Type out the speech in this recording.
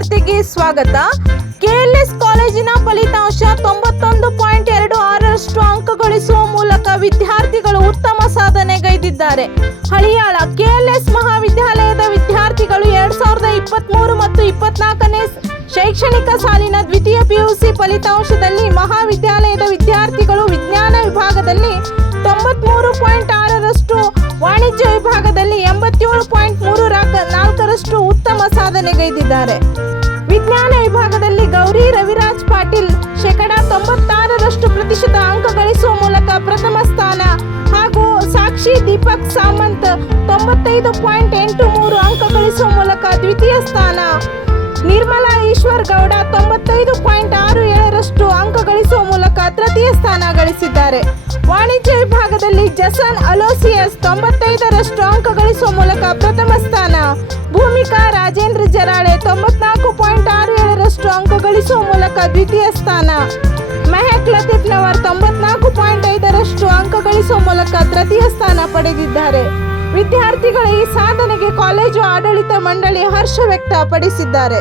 ನ್ಯೂಸ್ಗೆ ಸ್ವಾಗತ. ಕೆಎಲ್ಎಸ್ ಕಾಲೇಜಿನ ಫಲಿತಾಂಶ ತೊಂಬತ್ತೊಂದು ಪಾಯಿಂಟ್ ಎರಡು ಆರರಷ್ಟು ಅಂಕ ಗಳಿಸುವ ಮೂಲಕ ವಿದ್ಯಾರ್ಥಿಗಳು ಉತ್ತಮ ಸಾಧನೆಗೈದಿದ್ದಾರೆ. ಹಳಿಯಾಳ ಕೆಎಲ್ಎಸ್ ಮಹಾವಿದ್ಯಾಲಯದ ವಿದ್ಯಾರ್ಥಿಗಳು ಎರಡ್ ಸಾವಿರದ ಇಪ್ಪತ್ತ್ಮೂರು ಮತ್ತು ಇಪ್ಪತ್ನಾಲ್ಕನೇ ಶೈಕ್ಷಣಿಕ ಸಾಲಿನ ದ್ವಿತೀಯ ಪಿಯುಸಿ ಫಲಿತಾಂಶದಲ್ಲಿ ಮಹಾವಿದ್ಯಾಲಯದ ವಿದ್ಯಾರ್ಥಿಗಳು ವಿಜ್ಞಾನ ವಿಭಾಗದಲ್ಲಿ ತೊಂಬತ್ಮೂರು ಪಾಯಿಂಟ್ ಆರರಷ್ಟು, ವಾಣಿಜ್ಯ ವಿಭಾಗದಲ್ಲಿ ಎಂಬತ್ತೇಳು ಪಾಯಿಂಟ್ ಮೂರು ನಾಲ್ಕರಷ್ಟು ಸಾಧನೆಗೈದಿದ್ದಾರೆ. ವಿಜ್ಞಾನ ವಿಭಾಗದಲ್ಲಿ ಗೌರಿ ರವಿರಾಜ್ ಪಾಟೀಲ್ ಶೇಕಡ ತೊಂಬತ್ತಾರರಷ್ಟು ಪ್ರತಿಶತ ಅಂಕ ಗಳಿಸುವ ಮೂಲಕ ಪ್ರಥಮ ಸ್ಥಾನ ಹಾಗೂ ಸಾಕ್ಷಿ ದೀಪಕ್ ಸಾಮಂತ್ ತೊಂಬತ್ತೈದು ಪಾಯಿಂಟ್ ಎಂಟು ಮೂರು ಅಂಕ ಗಳಿಸುವ ಮೂಲಕ ದ್ವಿತೀಯ ಸ್ಥಾನ. ನಿರ್ಮಲಾ ಈಶ್ವರ್ ಗೌಡ ತೊಂಬತ್ತೈದು ಪಾಯಿಂಟ್ ಆರು ಏಳರಷ್ಟು ಅಂಕ ಗಳಿಸುವ ಮೂಲಕ ತೃತೀಯ ಸ್ಥಾನ ಗಳಿಸಿದ್ದಾರೆ. ವಾಣಿಜ್ಯ ವಿಭಾಗದಲ್ಲಿ ಜಸನ್ ಅಲೋಸಿಯಸ್ ತೊಂಬತ್ತೈದರಷ್ಟು ಅಂಕ ಗಳಿಸುವ ಮೂಲಕ ಪ್ರಥಮ ಸ್ಥಾನ. ಭೂಮಿಕಾ ರಾಜೇಂದ್ರ ಜರಾಳೆ ತೊಂಬತ್ನಾಲ್ಕು ಪಾಯಿಂಟ್ ಆರು ಏಳರಷ್ಟು ಅಂಕ ಗಳಿಸುವ ಮೂಲಕ ದ್ವಿತೀಯ ಸ್ಥಾನ. ಮೆಹಕ್ ಲತೀಫ್ನವರ್ ತೊಂಬತ್ನಾಲ್ಕು ಪಾಯಿಂಟ್ ಐದರಷ್ಟು ಅಂಕ ಗಳಿಸುವ ಮೂಲಕ ತೃತೀಯ ಸ್ಥಾನ ಪಡೆದಿದ್ದಾರೆ. ವಿದ್ಯಾರ್ಥಿಗಳ ಈ ಸಾಧನೆಗೆ ಕಾಲೇಜು ಆಡಳಿತ ಮಂಡಳಿ ಹರ್ಷ ವ್ಯಕ್ತಪಡಿಸಿದ್ದಾರೆ.